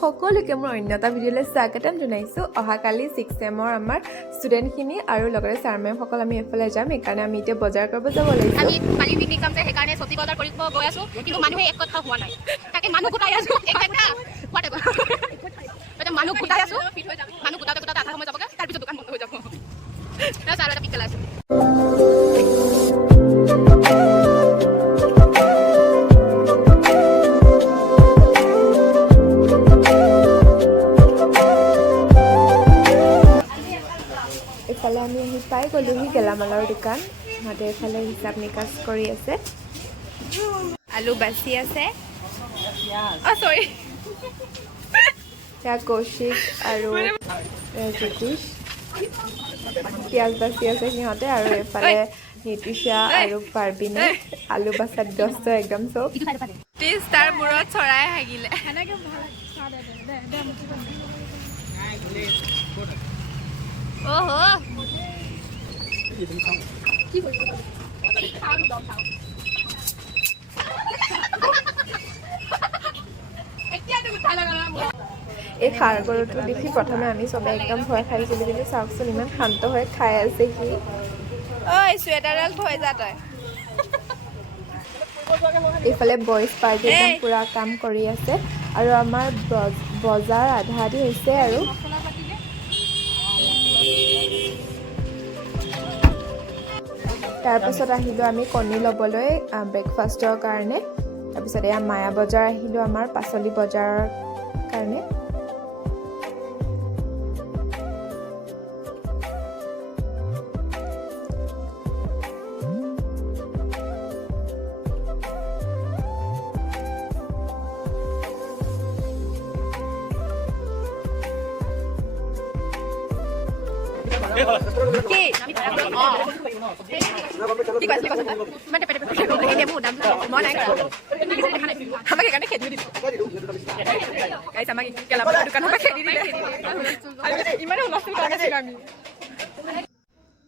সকলোকে মোৰ অন্য এটা ভিডিঅ'লৈ স্বাগতম জনাইছোঁ অহাকালি 6 চেমৰ আমাৰ ষ্টুডেণ্টখিনি আৰু লগতে ছাৰ মেমসকল আমি এইফালে যাম সেইকাৰণে আমি এতিয়া বজাৰ কৰিব যাব লাগিব আমি কালি পিকনিক যাম যে সেইকাৰণে চব্জি বজাৰ কৰিব গৈ আছোঁ কিন্তু মানুহে এক কথা হোৱা নাই তাকে মানুহ গোটাই আছোঁ মানুহ গোটাই আছোঁ মানুহ গোটাতে গোটাতে আধা সময় যাবগৈ তাৰপিছত দোকান বন্ধ হৈ যাব ছাৰ এটা পিক পেলাই আছোঁ এইফালে আমি আহি পাই গ'লোহি গেলামালৰ দোকান সিহঁতে এইফালে হিচাপ নিকাচ কৰি আছে আলু বাচি আছে চৰি সেয়া কৌশিক আৰু জ্যোতিষ পিঁয়াজ বাচি আছে সিহঁতে আৰু এইফালে নিতিশা আৰু পাৰ্বিনে আলু বাচাত ব্যস্ত একদম চব তাৰ মূৰত চৰাই হাগিলে অ'হ এই সাৰ গৰুটো দেখি প্ৰথমে আমি চবে একদম ভয় খাইছিলোঁ কিন্তু চাওকচোন ইমান শান্ত হৈ খাই আছে সি ঐ চুৱেটাৰডাল থৈ যা তই এইফালে বইজ পাৰ্টি একদম পূৰা কাম কৰি আছে আৰু আমাৰ বজাৰ আধা আধি হৈছে আৰু তাৰপাছত আহিলোঁ আমি কণী ল'বলৈ ব্ৰেকফাষ্টৰ কাৰণে তাৰপিছত এয়া মায়া বজাৰ আহিলোঁ আমাৰ পাচলি বজাৰৰ কাৰণে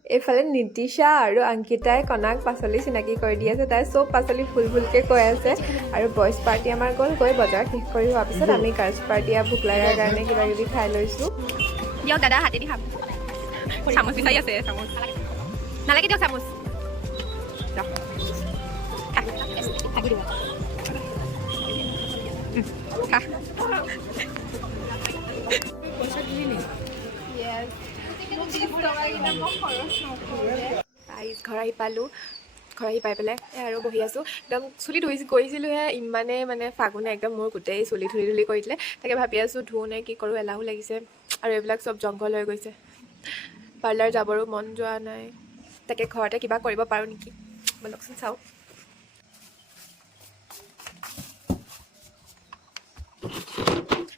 এইফালে নিতিশা আৰু অংকিতাই কণাক পাচলি চিনাকি কৰি দি আছে তাই চব পাচলি ফুল ফুলকৈ কৈ আছে আৰু বইজ পাৰ্টি আমাৰ গ'ল গৈ বজাৰ শেষ কৰি হোৱাৰ পিছত আমি গাৰ্লছ পাৰ্টি ভোক লগাৰ কাৰণে কিবা কিবি খাই লৈছোঁ দিয়ক দাদা হাতেদি খাম চামুচ বিচাৰি আছে চামুচ নালাগে দিয়ক চামুচ থাকি দিব ঘৰ আহি পালোঁ ঘৰ আহি পাই পেলাই আৰু বহি আছোঁ একদম চুলি কৰিছিলোঁহে ইমানে মানে ফাগুনে একদম মোৰ গোটেই চুলি ধুলি কৰি দিলে তাকে ভাবি আছোঁ ধুও নে কি কৰোঁ এলাহো লাগিছে আৰু এইবিলাক চব জংঘল হৈ গৈছে পাৰ্লাৰ যাবৰো মন যোৱা নাই তাকে ঘৰতে কিবা কৰিব পাৰোঁ নেকি বলকচোন চাওঁ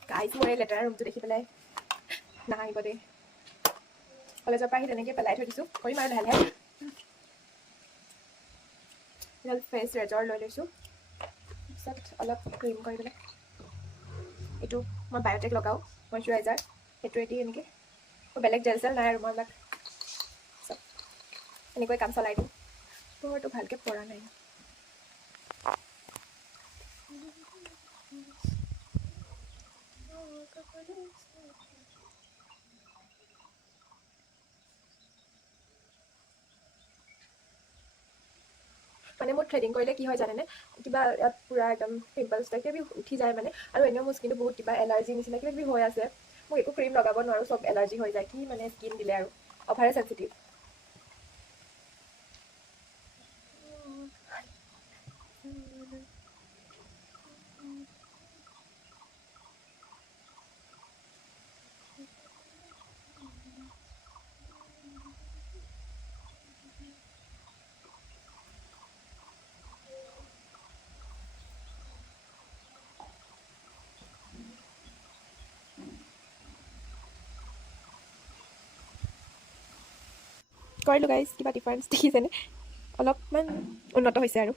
গাইজ মোৰ এই লেতেৰা ৰুমটো দেখি পেলাই নাহিব দেই কলেজৰ পৰা আহি তেনেকৈ পেলাই থৈ দিছোঁ কৰিম আৰু লাহে লাহে এডাল ফেচ ৰেজৰ লৈ লৈছোঁ তাৰপিছত অলপ ক্ৰীম কৰি পেলাই এইটো মই বায়'টেক লগাওঁ মইশ্চাৰাইজাৰ সেইটোৱেদি এনেকৈ মোৰ বেলেগ জেল চেল নাই আৰু মই এইবিলাক চব এনেকৈ কাম চলাই দিওঁ পোহৰটো ভালকৈ পৰা নাই মানে মোৰ থ্ৰেডিং কৰিলে কি হয় জানেনে কিবা ইয়াত পূৰা একদম পিম্পলছ টাইপ কিবা উঠি যায় মানে আৰু এনেও মোৰ স্কিনটো বহুত কিবা এলাৰ্জি নিচিনা কিবা কিবি হৈ আছে মোক একো ক্ৰীম লগাব নোৱাৰোঁ চব এলাৰ্জি হৈ যায় কি মানে স্কিন দিলে আৰু অভাৰে চেঞ্চিটিভ কৰিলোঁ গাইজ কিবা ডিফাৰেঞ্চ দেখিছেনে অলপমান উন্নত হৈছে আৰু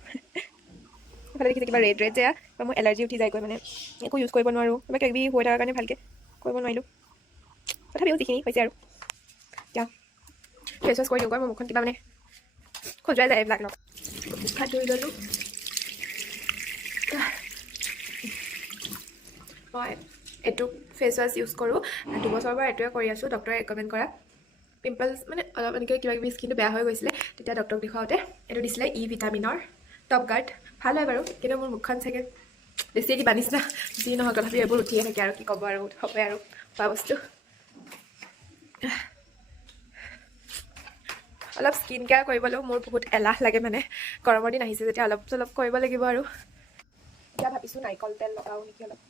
এইফালে দেখিছে কিবা ৰেড যেয়া মোৰ এলাৰ্জি উঠি যায়গৈ মানে একো ইউজ কৰিব নোৱাৰোঁ কিবা কিবি হৈ থকাৰ কাৰণে ভালকৈ কৰিব নোৱাৰিলোঁ তথাপিও যিখিনি হৈছে আৰু এতিয়া ফেচ ৱাছ কৰি দিওঁগৈ মোৰ মুখখন কিবা মানে খজুৱাই যায় এইবিলাক লগত হাত ধুই ল'লোঁ মই এইটো ফেচ ৱাছ ইউজ কৰোঁ 2 বছৰৰ পৰা এইটোৱে কৰি আছোঁ ডক্টৰে ৰেকমেণ্ড কৰা পিম্পলছ মানে অলপ এনেকৈ কিবা কিবি স্কিনটো বেয়া হৈ গৈছিলে তেতিয়া ডক্টৰক দেখুৱাওঁতে এইটো দিছিলে ই ভিটামিনৰ টপ গাৰ্ড ভাল হয় বাৰু কিন্তু মোৰ মুখখন চাগে বেছিয়ে কিবা নিচিনা যি নহয় তথাপি এইবোৰ উঠিয়ে থাকে আৰু কি ক'ব আৰু হবে আৰু খোৱা বস্তু অলপ স্কিন কেয়াৰ কৰিবলৈও মোৰ বহুত এলাহ লাগে মানে গৰমৰ দিন আহিছে যেতিয়া অলপ চলপ কৰিব লাগিব আৰু এতিয়া ভাবিছোঁ নাৰিকল তেল লগাওঁ নেকি অলপ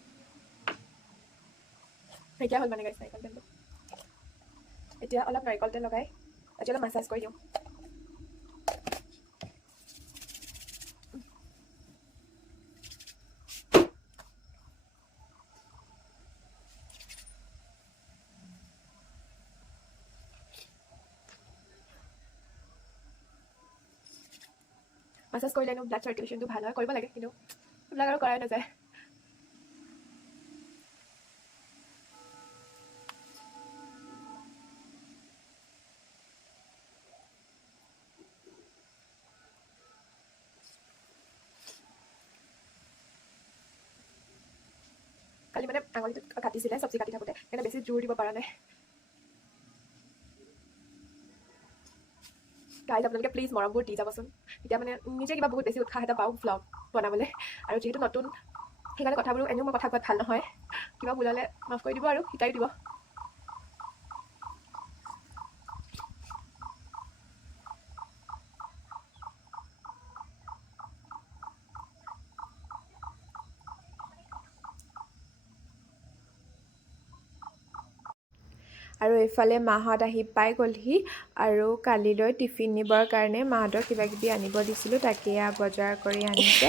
এতিয়া হ'ল মানে গাইছ নাৰিকল তেলটো এতিয়া অলপ নাৰিকল তেল লগাই আজি অলপ মাছাজ কৰি দিওঁ মাছাজ কৰিলে এনেও ব্লাড চাৰ্কুলেশ্যনটো ভাল হয় কৰিব লাগে কিন্তু এইবিলাক আৰু কৰাই নাযায় কালি মানে আঙুলিটো কাটিছিলে চব্জি কাটি থাকোঁতে সেইকাৰণে বেছি জোৰ দিব পৰা নাই গাইজ আপোনালোকে প্লিজ মৰমবোৰ দি যাবচোন তেতিয়া মানে নিজে কিবা বহুত বেছি উৎসাহ এটা পাওঁ ভ্লগ বনাবলৈ আৰু যিহেতু নতুন সেইকাৰণে কথাবোৰো এনেও মই কথা কোৱাত ভাল নহয় কিবা ভুল হ'লে মাফ কৰি দিব আৰু শিকাই দিব আৰু এইফালে মাহঁত আহি পাই গ'লহি আৰু কালিলৈ টিফিন নিবৰ কাৰণে মাহঁতক কিবা কিবি আনিব দিছিলোঁ তাকে বজাৰ কৰি আনিছে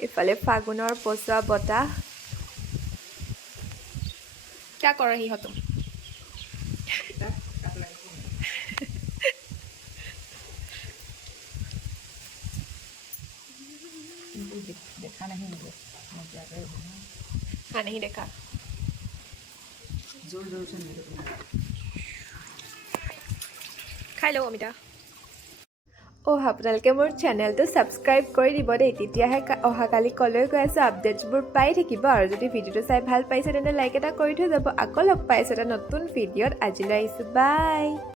ইফালে ফাগুনৰ পচোৱা বতাহ क्या कर रही हो तुम देखा नहीं मुझे हाँ नहीं देखा जोर जोर से मेरे को খাই লওঁ অমিতা আপোনালোকে মোৰ চেনেলটো ছাবস্ক্ৰাইব কৰি দিব দেই তেতিয়াহে অহাকালি কলৈ গৈ আছোঁ আপডেটছবোৰ পাই থাকিব আৰু যদি ভিডিঅ'টো চাই ভাল পাইছে তেন্তে লাইক এটা কৰি থৈ যাব আকৌ লগ পাইছোঁ এটা নতুন ভিডিঅ'ত আজিলৈ আহিছোঁ বাই